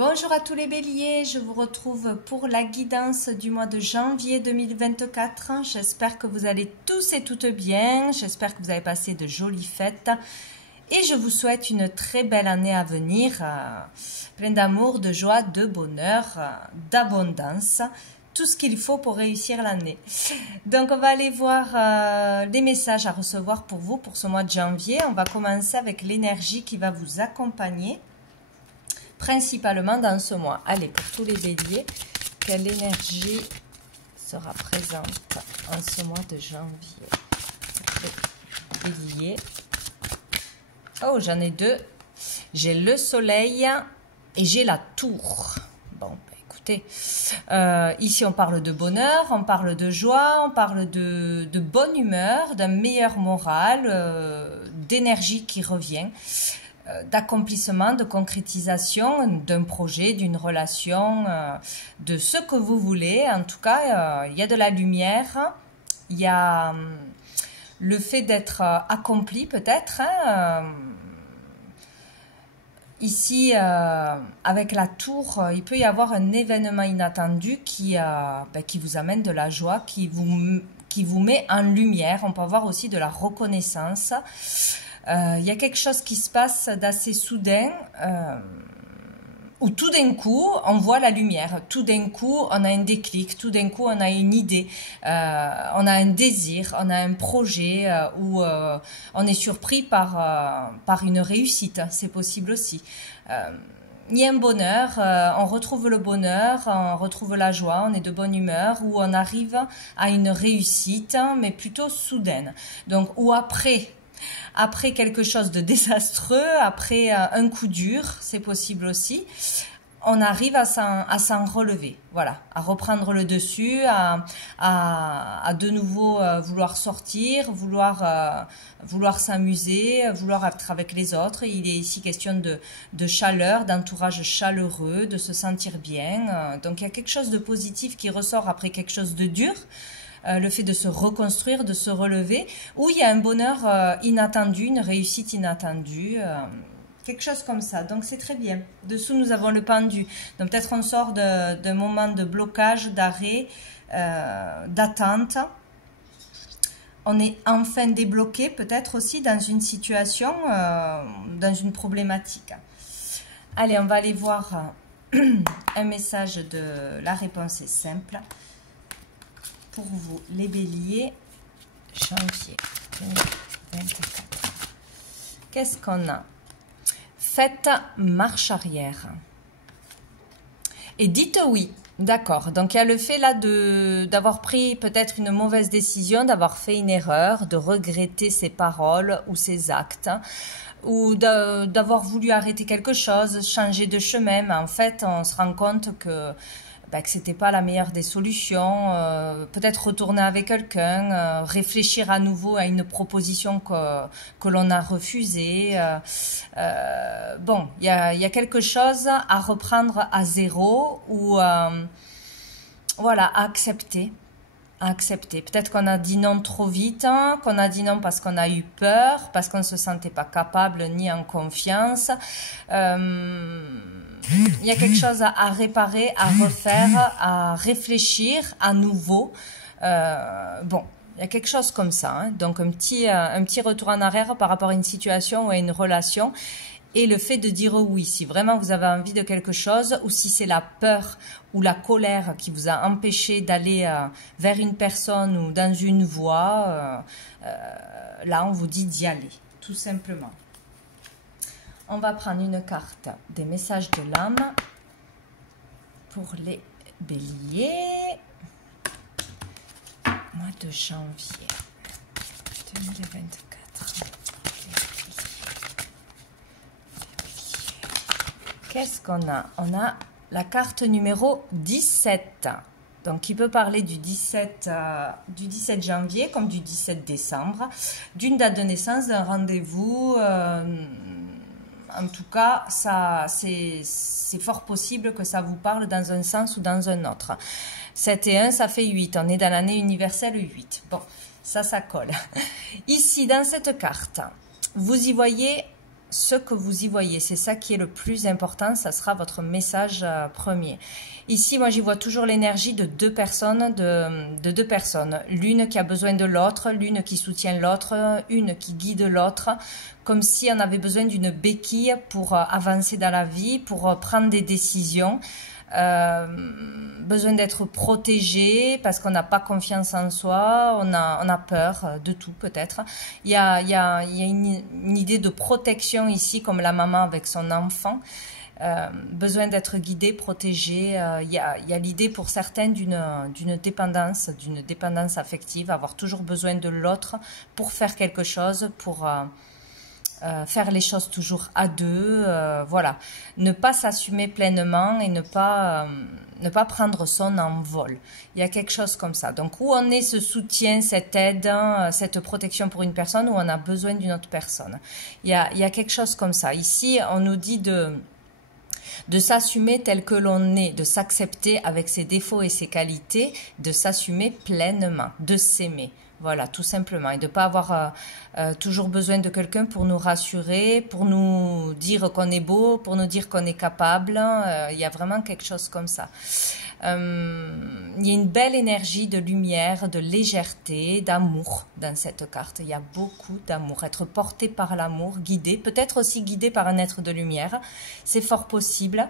Bonjour à tous les béliers, je vous retrouve pour la guidance du mois de janvier 2024. J'espère que vous allez tous et toutes bien, j'espère que vous avez passé de jolies fêtes et je vous souhaite une très belle année à venir, pleine d'amour, de joie, de bonheur, d'abondance, tout ce qu'il faut pour réussir l'année. Donc on va aller voir les messages à recevoir pour vous pour ce mois de janvier. On va commencer avec l'énergie qui va vous accompagner principalement dans ce mois. Allez, pour tous les béliers, quelle énergie sera présente en ce mois de janvier? Bélier. Oh, j'en ai deux. J'ai le soleil et j'ai la tour. Bon, bah, écoutez, ici on parle de bonheur, on parle de joie, on parle de bonne humeur, d'un meilleur moral, d'énergie qui revient, d'accomplissement, de concrétisation d'un projet, d'une relation, de ce que vous voulez. En tout cas, il y a de la lumière, il y a le fait d'être accompli peut-être. Ici, avec la tour, il peut y avoir un événement inattendu qui vous amène de la joie, qui vous met en lumière. On peut avoir aussi de la reconnaissance. Il y a quelque chose qui se passe d'assez soudain, où tout d'un coup, on voit la lumière, tout d'un coup, on a un déclic, tout d'un coup, on a une idée, on a un désir, on a un projet, où on est surpris par une réussite, c'est possible aussi. Il y a un bonheur, on retrouve le bonheur, on retrouve la joie, on est de bonne humeur, où on arrive à une réussite, mais plutôt soudaine. Donc, ou après quelque chose de désastreux, après un coup dur, c'est possible aussi, on arrive à s'en relever, voilà, à reprendre le dessus, à de nouveau vouloir sortir, vouloir s'amuser, vouloir être avec les autres. Il est ici question de chaleur, d'entourage chaleureux, de se sentir bien. Donc il y a quelque chose de positif qui ressort après quelque chose de dur. Le fait de se reconstruire, de se relever, où il y a un bonheur inattendu, une réussite inattendue, quelque chose comme ça. Donc c'est très bien. Dessous, nous avons le pendu. Donc peut-être on sort d'un moment de blocage, d'arrêt, d'attente. On est enfin débloqué, peut-être aussi dans une situation, dans une problématique. Allez, on va aller voir un message de la réponse est simple. Pour vous, les béliers, janvier 2024. Qu'est-ce qu'on a? Faites marche arrière. Et dites oui. D'accord. Donc, il y a le fait là d'avoir pris peut-être une mauvaise décision, d'avoir fait une erreur, de regretter ses paroles ou ses actes, ou d'avoir voulu arrêter quelque chose, changer de chemin. Mais en fait, on se rend compte que c'était pas la meilleure des solutions, peut-être retourner avec quelqu'un, réfléchir à nouveau à une proposition que l'on a refusée. Bon, il y a quelque chose à reprendre à zéro ou voilà, à accepter. Peut-être qu'on a dit non trop vite, qu'on a dit non parce qu'on a eu peur, parce qu'on ne se sentait pas capable ni en confiance. Il y a quelque chose à réparer, à refaire, à réfléchir à nouveau. Bon, il y a quelque chose comme ça. Hein. Donc, un petit retour en arrière par rapport à une situation ou à une relation. Et le fait de dire oui, si vraiment vous avez envie de quelque chose, ou si c'est la peur ou la colère qui vous a empêché d'aller vers une personne ou dans une voie, là, on vous dit d'y aller, tout simplement. On va prendre une carte des messages de l'âme pour les béliers. Mois de janvier 2024. Qu'est-ce qu'on a? On a la carte numéro 17. Donc, qui peut parler du 17 janvier comme du 17 décembre, d'une date de naissance, d'un rendez-vous. En tout cas, c'est fort possible que ça vous parle dans un sens ou dans un autre. 7 et 1, ça fait 8. On est dans l'année universelle 8. Bon, ça colle. Ici, dans cette carte, vous y voyez ce que vous y voyez. C'est ça qui est le plus important, ça sera votre message premier. Ici, moi, j'y vois toujours l'énergie de deux personnes, de deux personnes. L'une qui a besoin de l'autre, l'une qui soutient l'autre, une qui guide l'autre, comme si on avait besoin d'une béquille pour avancer dans la vie, pour prendre des décisions. Besoin d'être protégé parce qu'on n'a pas confiance en soi, on a peur de tout peut-être. Il y a une idée de protection ici, comme la maman avec son enfant. Besoin d'être guidé, protégé. Il y a l'idée pour certaines d'une dépendance affective, avoir toujours besoin de l'autre pour faire quelque chose, pour faire les choses toujours à deux, voilà. Ne pas s'assumer pleinement et ne pas prendre son envol. Il y a quelque chose comme ça. Donc, où on est ce soutien, cette aide, cette protection pour une personne, où on a besoin d'une autre personne. Il y a quelque chose comme ça. Ici, on nous dit de s'assumer tel que l'on est, de s'accepter avec ses défauts et ses qualités, de s'assumer pleinement, de s'aimer. Voilà, tout simplement. Et de ne pas avoir toujours besoin de quelqu'un pour nous rassurer, pour nous dire qu'on est beau, pour nous dire qu'on est capable. Il y a vraiment quelque chose comme ça. Il y a une belle énergie de lumière, de légèreté, d'amour dans cette carte. Il y a beaucoup d'amour. Être porté par l'amour, guidé, peut-être aussi guidé par un être de lumière. C'est fort possible.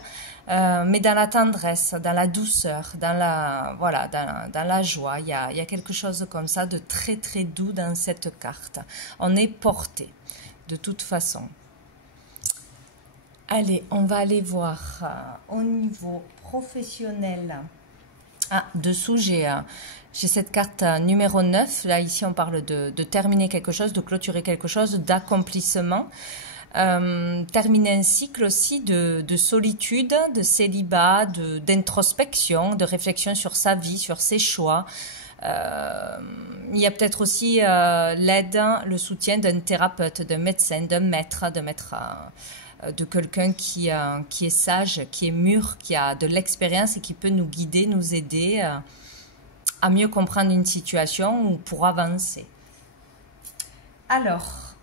Mais dans la tendresse, dans la douceur, dans la joie, il y a quelque chose comme ça de très très doux dans cette carte. On est porté, de toute façon. Allez, on va aller voir au niveau professionnel. Ah, dessous, j'ai cette carte numéro 9. Là, ici, on parle de terminer quelque chose, de clôturer quelque chose, d'accomplissement. Terminer un cycle aussi de solitude, de célibat, d'introspection, de réflexion sur sa vie, sur ses choix. Il y a peut-être aussi l'aide, le soutien d'un thérapeute, d'un médecin, d'un maître, de quelqu'un qui est sage, qui est mûr, qui a de l'expérience et qui peut nous guider, nous aider à mieux comprendre une situation ou pour avancer. Alors,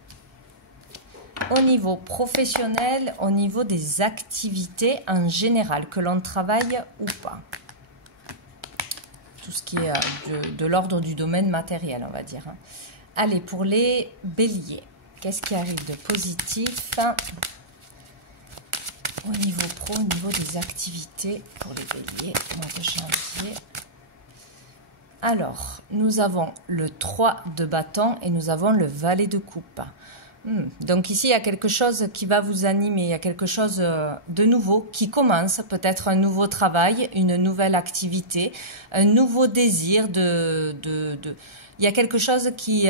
au niveau professionnel, au niveau des activités en général, que l'on travaille ou pas. Tout ce qui est de l'ordre du domaine matériel, on va dire. Allez, pour les béliers, qu'est-ce qui arrive de positif au niveau pro, au niveau des activités pour les béliers, mois de janvier. Alors, nous avons le 3 de bâton et nous avons le valet de coupe. Donc ici, il y a quelque chose qui va vous animer, il y a quelque chose de nouveau qui commence, peut-être un nouveau travail, une nouvelle activité, un nouveau désir il y a quelque chose qui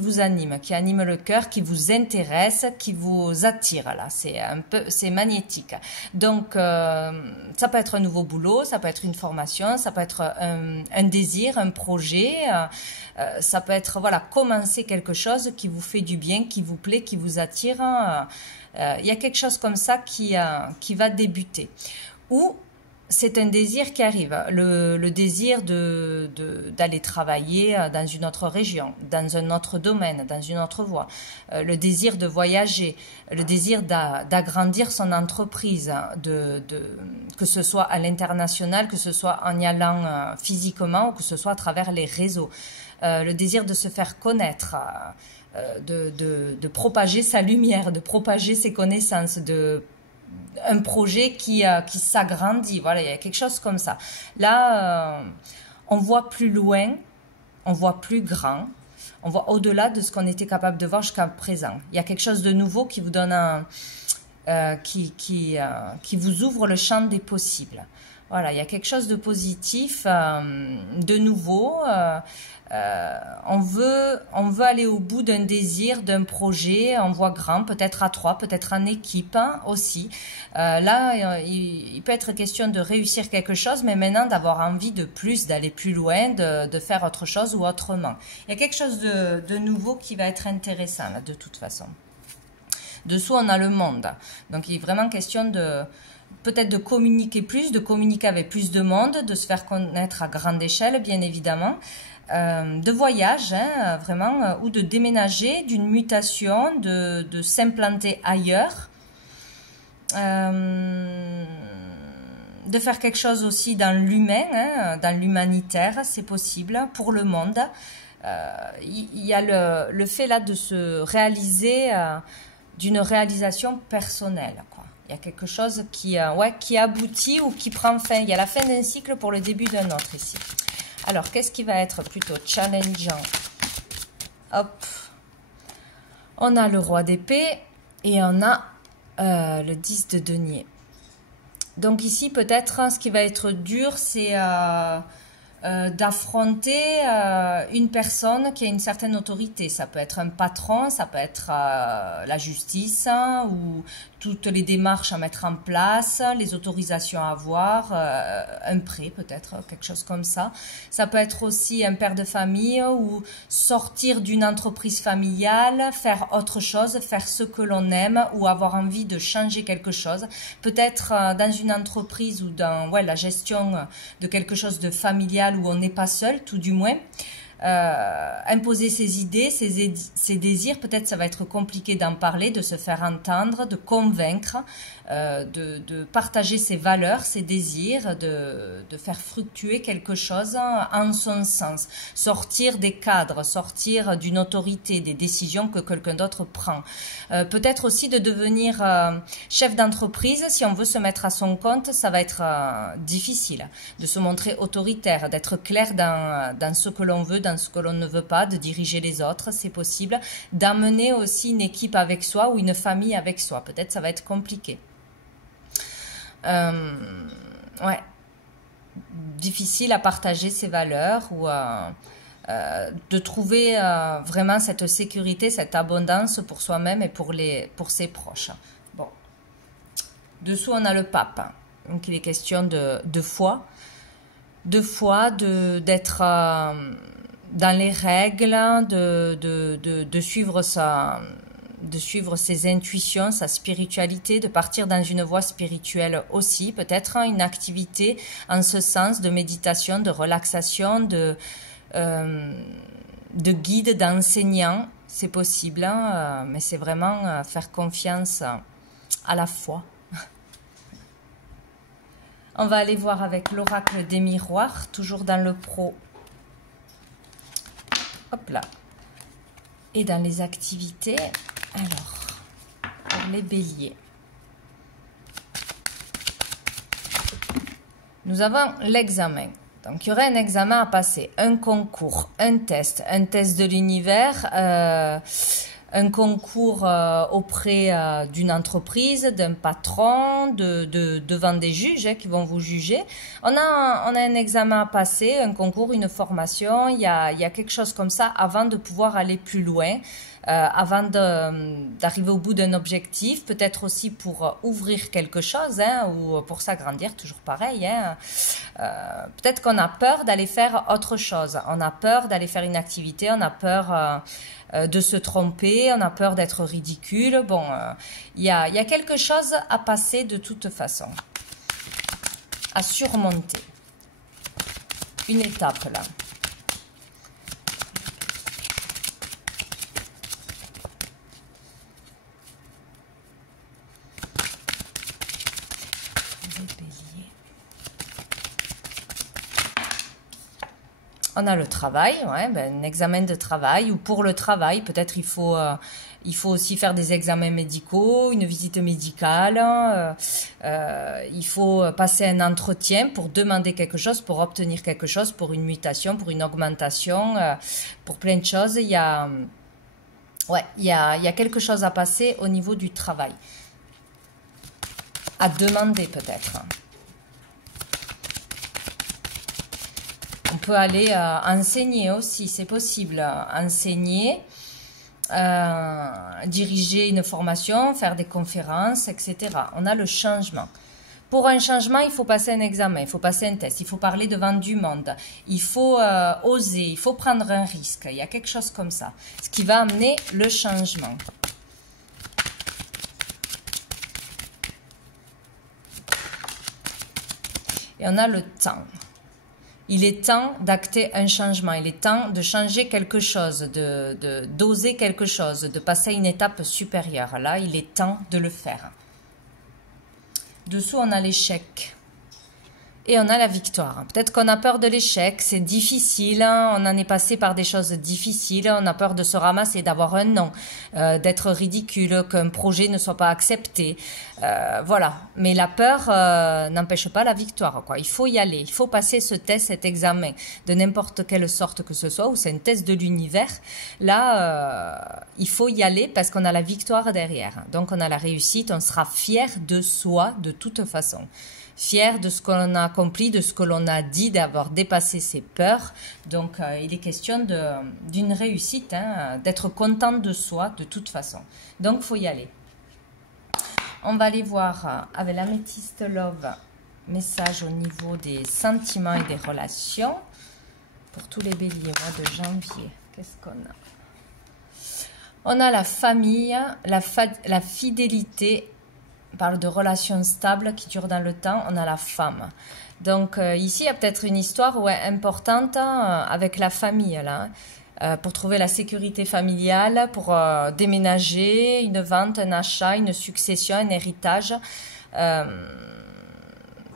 vous anime, qui anime le cœur, qui vous intéresse, qui vous attire. Là, c'est magnétique. Donc, ça peut être un nouveau boulot, ça peut être une formation, ça peut être un désir, un projet. Ça peut être, voilà, commencer quelque chose qui vous fait du bien, qui vous plaît, qui vous attire. Il y a quelque chose comme ça qui va débuter. Ou c'est un désir qui arrive, le désir d'aller travailler dans une autre région, dans un autre domaine, dans une autre voie, le désir de voyager, le désir d'agrandir son entreprise, que ce soit à l'international, que ce soit en y allant physiquement ou que ce soit à travers les réseaux, le désir de se faire connaître, de propager sa lumière, de propager ses connaissances, un projet qui s'agrandit. Voilà, il y a quelque chose comme ça. Là, on voit plus loin, on voit plus grand, on voit au-delà de ce qu'on était capable de voir jusqu'à présent. Il y a quelque chose de nouveau qui vous donne qui vous ouvre le champ des possibles. Voilà, il y a quelque chose de positif, de nouveau. On veut aller au bout d'un désir, d'un projet, on voit grand, peut-être à 3, peut-être en équipe aussi. Là, il peut être question de réussir quelque chose, mais maintenant d'avoir envie de plus, d'aller plus loin, de faire autre chose ou autrement. Il y a quelque chose de nouveau qui va être intéressant, là, de toute façon. Dessous, on a le monde. Donc, il est vraiment question peut-être de communiquer plus, de communiquer avec plus de monde, de se faire connaître à grande échelle, bien évidemment. de voyage, hein, vraiment, ou de déménager, d'une mutation, de s'implanter ailleurs, de faire quelque chose aussi dans l'humain, hein, dans l'humanitaire, c'est possible, pour le monde. Il y a le fait là de se réaliser d'une réalisation personnelle, quoi. Il y a quelque chose qui aboutit ou qui prend fin. Il y a la fin d'un cycle pour le début d'un autre ici. Alors, qu'est-ce qui va être plutôt challengeant? Hop. On a le roi d'épée et on a le 10 de denier. Donc ici, peut-être, ce qui va être dur, c'est d'affronter une personne qui a une certaine autorité. Ça peut être un patron, ça peut être la justice, hein, ou toutes les démarches à mettre en place, les autorisations à avoir, un prêt peut-être, quelque chose comme ça. Ça peut être aussi un père de famille ou sortir d'une entreprise familiale, faire autre chose, faire ce que l'on aime ou avoir envie de changer quelque chose. Peut-être dans une entreprise ou dans la gestion de quelque chose de familial où on n'est pas seul, tout du moins. Imposer ses idées, ses désirs, peut-être ça va être compliqué d'en parler, de se faire entendre, de convaincre, de partager ses valeurs, ses désirs, de faire fructuer quelque chose en son sens, sortir des cadres, sortir d'une autorité, des décisions que quelqu'un d'autre prend. Peut-être aussi de devenir chef d'entreprise, si on veut se mettre à son compte, ça va être difficile, de se montrer autoritaire, d'être clair dans ce que l'on veut, dans ce que l'on ne veut pas, de diriger les autres, c'est possible, d'amener aussi une équipe avec soi ou une famille avec soi. Peut-être ça va être compliqué. Ouais, difficile à partager ses valeurs ou de trouver vraiment cette sécurité, cette abondance pour soi-même et pour ses proches. Bon, dessous on a le pape, donc il est question de foi, d'être dans les règles, de suivre ses intuitions, sa spiritualité, de partir dans une voie spirituelle aussi, peut-être une activité en ce sens de méditation, de relaxation, de guide, d'enseignant, c'est possible, hein, mais c'est vraiment faire confiance à la foi. On va aller voir avec l'oracle des miroirs, toujours dans le pro. Hop là. Et dans les activités, alors, pour les béliers. Nous avons l'examen. Donc, il y aurait un examen à passer, un concours, un test de l'univers, un concours auprès d'une entreprise, d'un patron, devant des juges qui vont vous juger. On a un examen à passer, un concours, une formation, il y a quelque chose comme ça avant de pouvoir aller plus loin. Avant d'arriver au bout d'un objectif, peut-être aussi pour ouvrir quelque chose, hein, ou pour s'agrandir, toujours pareil. Hein. Peut-être qu'on a peur d'aller faire autre chose, on a peur d'aller faire une activité, on a peur de se tromper, on a peur d'être ridicule. Bon, il y a quelque chose à passer de toute façon, à surmonter. Une étape là. On a le travail, ouais, un examen de travail, ou pour le travail, peut-être il faut aussi faire des examens médicaux, une visite médicale, il faut passer un entretien pour demander quelque chose, pour obtenir quelque chose, pour une mutation, pour une augmentation, pour plein de choses. Il y a quelque chose à passer au niveau du travail, à demander peut-être. On peut aller enseigner aussi, c'est possible. Enseigner, diriger une formation, faire des conférences, etc. On a le changement. Pour un changement, il faut passer un examen, il faut passer un test, il faut parler devant du monde, il faut oser, il faut prendre un risque. Il y a quelque chose comme ça, ce qui va amener le changement. Et on a le temps. Il est temps d'acter un changement, il est temps de changer quelque chose, d'oser quelque chose, de passer à une étape supérieure. Là, il est temps de le faire. Dessous, on a l'échec. Et on a la victoire. Peut-être qu'on a peur de l'échec, c'est difficile, hein, on en est passé par des choses difficiles, on a peur de se ramasser, d'avoir un non, d'être ridicule, qu'un projet ne soit pas accepté. Voilà. Mais la peur n'empêche pas la victoire, quoi. Il faut y aller, il faut passer ce test, cet examen, de n'importe quelle sorte que ce soit, ou c'est un test de l'univers. Là, il faut y aller parce qu'on a la victoire derrière. Donc on a la réussite, on sera fier de soi de toute façon. Fier de ce que l'on a accompli, de ce que l'on a dit, d'avoir dépassé ses peurs. Donc, il est question d'une réussite, hein, d'être content de soi de toute façon. Donc, il faut y aller. On va aller voir avec l'améthyste Love, message au niveau des sentiments et des relations. Pour tous les béliers, mois de janvier, qu'est-ce qu'on a? On a la famille, la fidélité. On parle de relations stables qui durent dans le temps. On a la femme. Donc ici, il y a peut-être une histoire importante avec la famille, là, pour trouver la sécurité familiale, pour déménager, une vente, un achat, une succession, un héritage,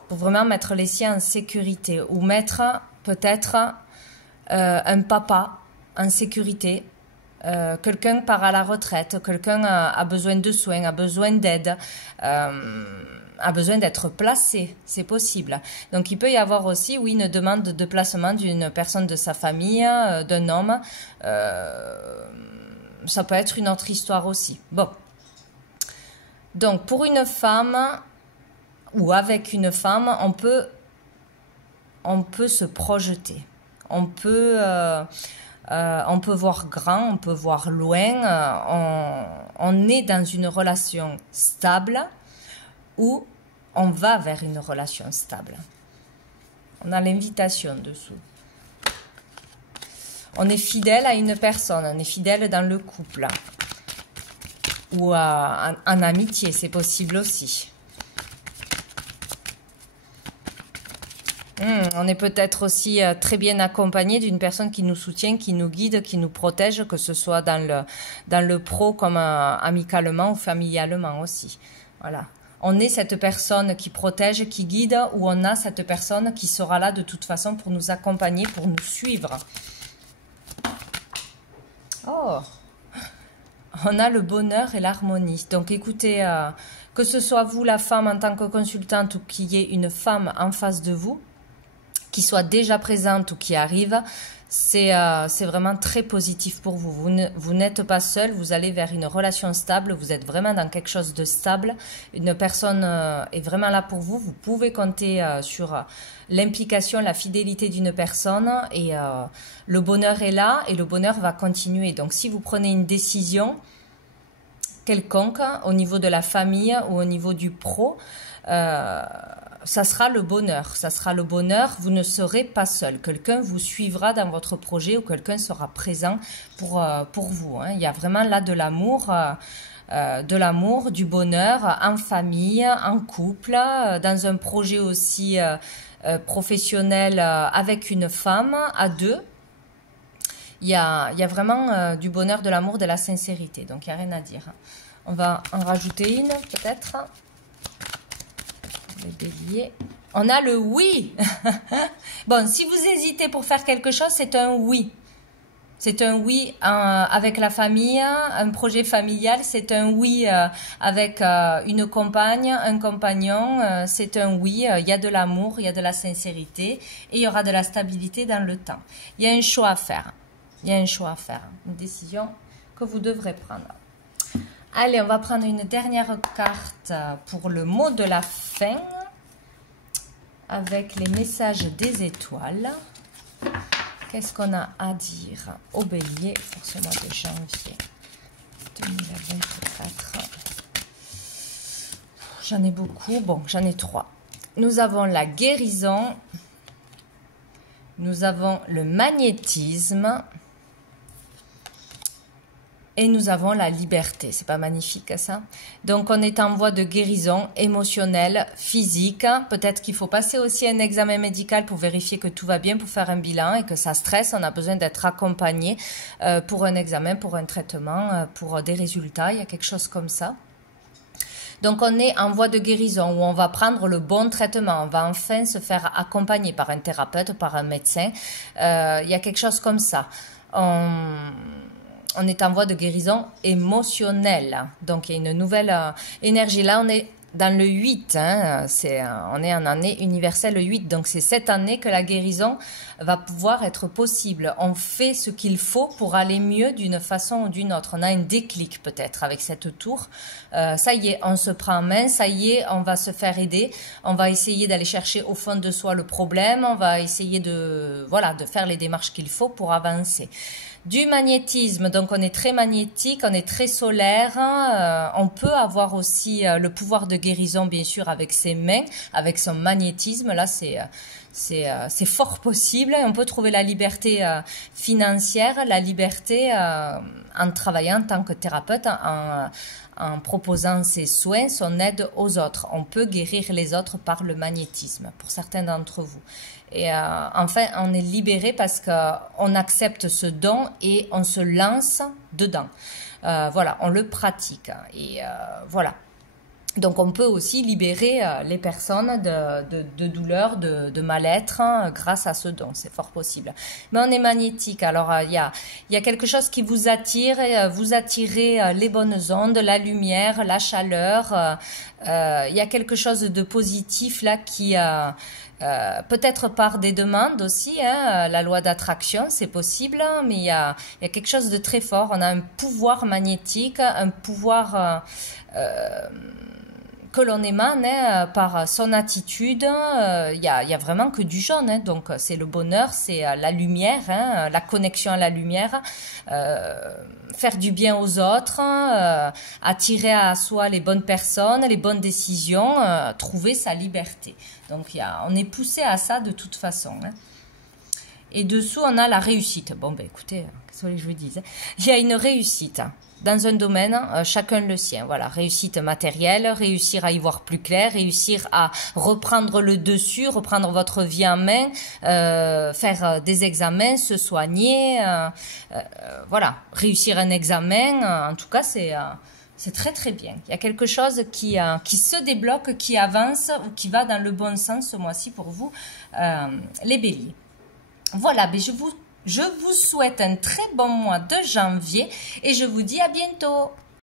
pour vraiment mettre les siens en sécurité, ou mettre peut-être un papa en sécurité. Quelqu'un part à la retraite, quelqu'un a besoin de soins, a besoin d'aide, a besoin d'être placé, c'est possible. Donc il peut y avoir aussi, oui, une demande de placement d'une personne de sa famille, d'un homme. Ça peut être une autre histoire aussi. Bon. Donc pour une femme, ou avec une femme, on peut se projeter. On peut voir grand, on peut voir loin, on est dans une relation stable ou on va vers une relation stable. On a l'invitation dessous. On est fidèle à une personne, on est fidèle dans le couple ou en amitié, c'est possible aussi. On est peut-être aussi très bien accompagné d'une personne qui nous soutient, qui nous guide, qui nous protège, que ce soit dans le pro comme amicalement ou familialement aussi. Voilà. On est cette personne qui protège, qui guide, ou on a cette personne qui sera là de toute façon pour nous accompagner, pour nous suivre. Oh, on a le bonheur et l'harmonie. Donc écoutez, que ce soit vous la femme en tant que consultante ou qu'il y ait une femme en face de vous, qui soit déjà présente ou qui arrive, c'est vraiment très positif pour vous. Vous n'êtes pas seul, vous allez vers une relation stable, vous êtes vraiment dans quelque chose de stable. Une personne est vraiment là pour vous. Vous pouvez compter sur l'implication, la fidélité d'une personne et le bonheur est là et le bonheur va continuer. Donc si vous prenez une décision quelconque au niveau de la famille ou au niveau du pro, ça sera le bonheur. Ça sera le bonheur. Vous ne serez pas seul. Quelqu'un vous suivra dans votre projet ou quelqu'un sera présent pour vous. Hein. Il y a vraiment là de l'amour, du bonheur en famille, en couple, dans un projet aussi professionnel avec une femme, à deux. Il y a vraiment du bonheur, de l'amour, de la sincérité. Donc, il n'y a rien à dire. On va en rajouter une, peut-être. Les béliers. On a le oui. Bon, si vous hésitez pour faire quelque chose, c'est un oui. C'est un oui avec la famille, un projet familial. C'est un oui avec une compagne, un compagnon. C'est un oui. Il y a de l'amour, il y a de la sincérité et il y aura de la stabilité dans le temps. Il y a un choix à faire. Il y a un choix à faire. Une décision que vous devrez prendre. Allez, on va prendre une dernière carte pour le mot de la fin avec les messages des étoiles. Qu'est-ce qu'on a à dire au bélier pour ce mois de janvier 2024? J'en ai beaucoup. Bon, j'en ai 3. Nous avons la guérison. Nous avons le magnétisme. Et nous avons la liberté. C'est pas magnifique ça? Donc on est en voie de guérison émotionnelle, physique. Peut-être qu'il faut passer aussi un examen médical pour vérifier que tout va bien, pour faire un bilan et que ça stresse. On a besoin d'être accompagné pour un examen, pour un traitement, pour des résultats. Il y a quelque chose comme ça. Donc on est en voie de guérison où on va prendre le bon traitement, on va enfin se faire accompagner par un thérapeute, par un médecin. Il y a quelque chose comme ça. On est en voie de guérison émotionnelle. Donc il y a une nouvelle énergie. Là, on est dans le 8. Hein, on est en année universelle 8. Donc c'est cette année que la guérison va pouvoir être possible. On fait ce qu'il faut pour aller mieux d'une façon ou d'une autre. On a un déclic peut-être avec cette tour. Ça y est, on se prend en main. Ça y est, on va se faire aider. On va essayer d'aller chercher au fond de soi le problème. On va essayer de faire les démarches qu'il faut pour avancer. Du magnétisme, donc on est très magnétique, on est très solaire, on peut avoir aussi le pouvoir de guérison bien sûr avec ses mains, avec son magnétisme, là c'est fort possible, on peut trouver la liberté financière, la liberté en travaillant en tant que thérapeute, en proposant ses soins, son aide aux autres. On peut guérir les autres par le magnétisme, pour certains d'entre vous. Et enfin, on est libéré parce qu'on accepte ce don et on se lance dedans. Voilà, on le pratique. Et voilà. Donc, on peut aussi libérer les personnes de douleurs, de mal-être grâce à ce don. C'est fort possible. Mais on est magnétique. Alors, il y a quelque chose qui vous attire. Vous attirez les bonnes ondes, la lumière, la chaleur. Il y a quelque chose de positif là qui... peut-être par des demandes aussi, hein, la loi d'attraction, c'est possible, mais il y a quelque chose de très fort. On a un pouvoir magnétique, un pouvoir que l'on émane par son attitude. Il y a vraiment que du jaune, hein, donc c'est le bonheur, c'est la lumière, hein, la connexion à la lumière, faire du bien aux autres, attirer à soi les bonnes personnes, les bonnes décisions, trouver sa liberté. Donc on est poussé à ça de toute façon. Hein. Et dessous, on a la réussite. Bon, ben écoutez, qu'est-ce que je vous dis, hein. Il y a une réussite dans un domaine, chacun le sien. Voilà, réussite matérielle, réussir à y voir plus clair, réussir à reprendre le dessus, reprendre votre vie en main, faire des examens, se soigner, voilà, réussir un examen. En tout cas, c'est très très bien. Il y a quelque chose qui se débloque, qui avance ou qui va dans le bon sens ce mois-ci pour vous, les béliers. Voilà, ben je vous souhaite un très bon mois de janvier et je vous dis à bientôt.